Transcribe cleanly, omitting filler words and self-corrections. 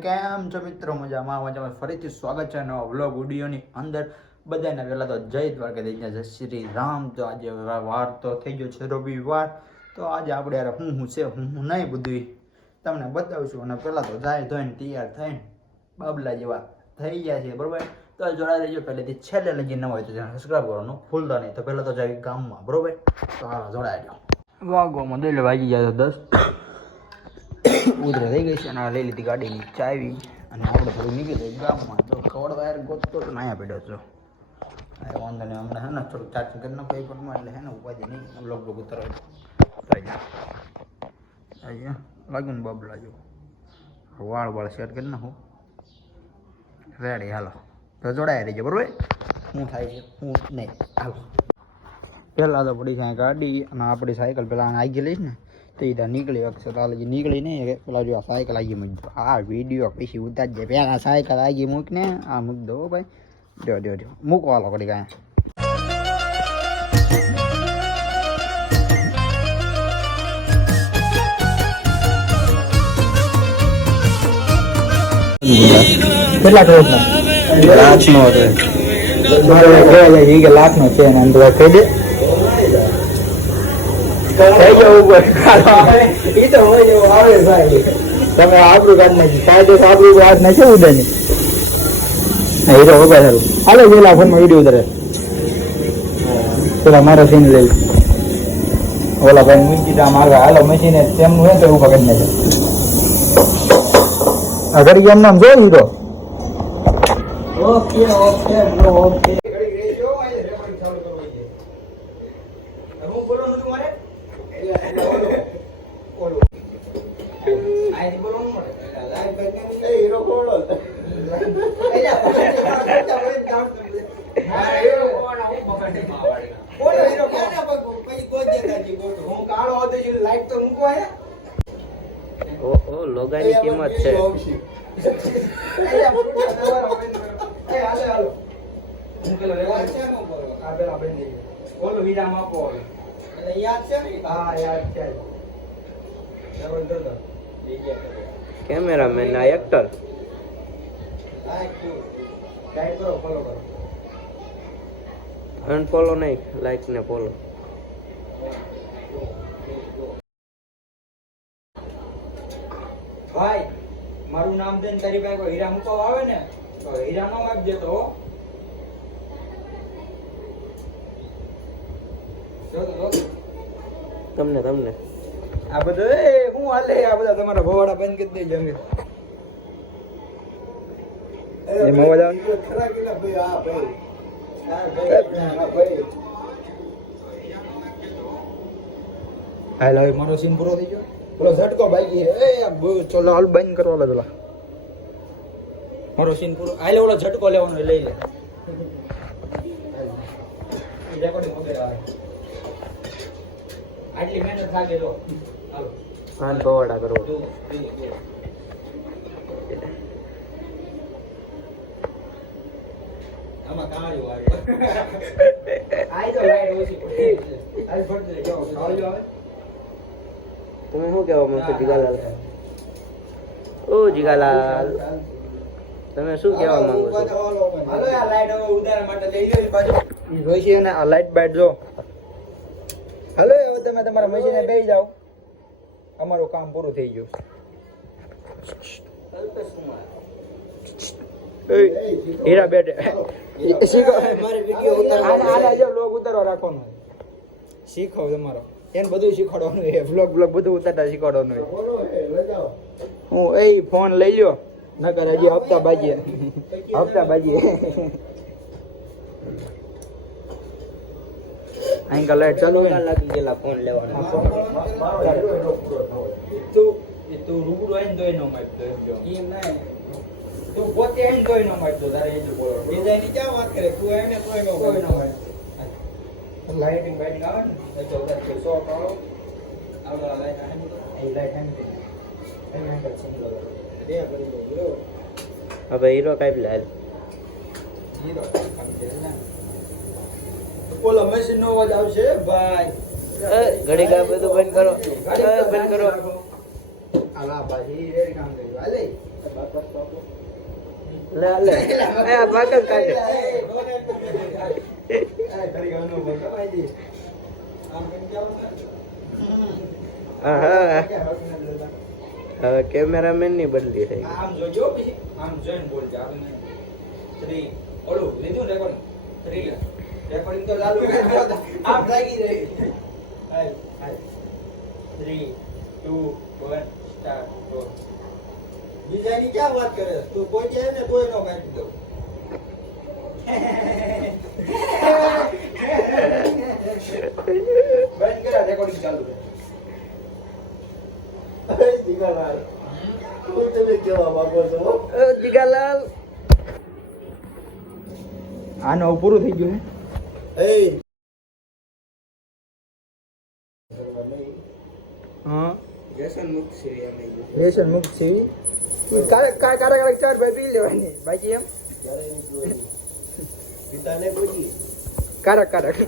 કેમ છો મિત્રો? મજામાં ફરીથી સ્વાગત છે નવા વ્લોગ વિડીયોની અંદર. બધાને પહેલાં તો જય દ્વારકાધીશ, જય શ્રી રામ. તો આજે વાર તો થઈ ગયો છે રવિવાર. તો આજે આપણે યાર હું છે હું નહીં બધું તમને બતાવીશું. અને પહેલાં તો જાય ધોઈને તૈયાર થઈને બાબલા જેવા થઈ ગયા છે, બરોબર. તો જોડાઈ દેજો પહેલેથી છેલ્લે લગી ન હોય તો તેને સબસ્ક્રાઈબ કરવાનું ભૂલતા નહીં. તો પહેલાં તો જાય ગામમાં, બરોબર. તો હાલો જોડાઈ જાઓ. વાગોમાં દઈ વાગી જાય તો 10 ઉધરે થઈ ગઈ છે. અને લઈ લીધી ગાડીની ચાવી અને આપણે થોડું નીકળી ગામમાં. તો ખવડ વાયર ગોતતો તો નાયા પડ્યો છો. વાંધો નહીં, હમણાં હે ને થોડુંક ચાર્જિંગ કરી નાખો એપોર્ટમાં, એટલે હે ને ઉપાધિ નહીં. બ્લોગ ઉતરવા થઈ જાય લાગ્યું ને બબલા જો વાળ સેટ કરી નાખું. રેડી, હાલો તો જોડાયા રહીજો, બરોબર. શું થાય છે હું નહીં, હાલો. પહેલાં તો પડી જાય ગાડી અને આપણી સાયકલ પહેલાં આગી લઈશ ને તો એ નીકળી શકશે. તો નીકળી નહીં પેલા જો આ સાયકલ આગી મૂકી દો. આ વિડીયો પછી ઉતારજે. પહેલાં સાયકલ આગી મૂકીને આ મૂકી દો ભાઈ. જો મૂકવા લો ઘડી કાંઈ. કેટલા કરોડનો? લાખનો હતો. મારે કહેવાય જાય કે લાખનો છે ને અંદર કહી દે. તમે આપણું કાઢ નાખી કાયદો તો આપણું હાથ નાખે ઉદાની હીરો વગર સારું. હાલો પેલા ફોનમાં વિડીયો ઉતરે પેલા મારો સીન લઈ ઓલા ભાઈ મૂકી આમ આગળ હાલો મશીને તેમનું હોય તો એવું પકડી નાખે. ઘડી એમ નામ જો hero. Okay okay bro okay. લોગાની કિંમત છે. કેમેરામેન ના એક્ટર અનફોલો નહીં, લાઈક ને ફોલો. ભાઈ મારું નામ દઈને તારી પાસે કોઈ હીરા મૂકવા આવે ને તો હીરા નો આપજે તો. તમને આ બધું હું હાલે આ બધા તમારા ભવાડા બંધ કરી દેજો. અમે એમાં બધા હાલ હવે મારો સીન પૂરો થઈ ગયો. પેલો ઝટકો બાકી ચલો હાલ બંધ કરવા લે પેલા મારો સીન પૂરો. હાલે ઓલો ઝટકો લેવાનો લઈ લે. રેકોર્ડિંગ વગેરે આવે આટલી મહેનત થાકે જો. હાલો કાન પવાડા કરો. આમાં કાળ્યો આવે આઈ તો લાઈટ ઓછી પડી હાલ ફટ લે જાઓ કાળ્યો આવે. તમે શું કહેવા માંગો જીગાલાલ? ઓ જીગાલાલ તમે શું કહેવા માંગો છો? હાલો આ લાઈટ હવે ઉતારવા માટે લઈ લો બાજુ જોઈ છે ને આ લાઈટ બાઈટ જો. હાલો હવે તમે તમારા મશીને બેસી જાઓ. અમારું કામ પૂરું થઈ ગયું. હીરા બેઠે શીખો મારી વિડિયો ઉતારવા જો લોગ ઉતારવા રાખવાનો શીખો તમારો એને બધું શીખવાડવાનું છે. વ્લોગ બધું ઉતારતા શીખવાડવાનું છે. હું એ ફોન લઈ લ્યો નકર હજી હપ્તા બાજીએ અહીં લાઈટ ચાલુ હોય લાગી ગયેલા ફોન લેવાનો. તું રૂબરૂ આવીને દોઈ નો માગતો એમ જો એમ નહીં. તું પોતે આવીને દોઈ નો માગતો તારે એ જ બોલો. બીજા ની ક્યાં વાત કરે તું એને કોઈ નો માગ. લાઇટિંગ બાઇટિંગ આવે ને તો ઉધર કે સો પાડો આવડા લાઈટ આવે ને એ લાઈટ હે ને એ મેન્ડલ સમજો દે કરી દો બ્રો. હવે હીરો કાઈ લાલ હીરો કાઈ દે ને ઓલા મશીન નો અવાજ આવશે ભાઈ. ઘડી ગા બધું બંધ કરો, બંધ કરો. હાલા બાજી વેરી કામ કર્યું હાલે લે લે એ આ બાકસ કાઢે હા હવે કેમેરામેન ની બદલી થઈ આમ જોજો પછી આમ જોઈન બોલજો આપણે 3 ઓલું લીધું રેકોર્ડિંગ 3 રેકોર્ડિંગ તો ચાલુ આપ લાગી રહી 3 2 1 સ્ટાર્ટ ગો બીજાની ક્યાં વાત કરે તું કોઈ જાય ને કોઈ નો કાઢી દો બંધ કરા રેકોર્ડિંગ ચાલુ છે જીગાલાલ તમે કેવા માંગો છો જીગાલાલ આનો પૂરું થઈ ગયું એ હા વ્યસન મુક્ત છે અમે વ્યસન મુક્ત છે કારક ચાર ભાઈ પી લેવાની બાકી એમ પિતાને પૂછી કારક ક્યારેક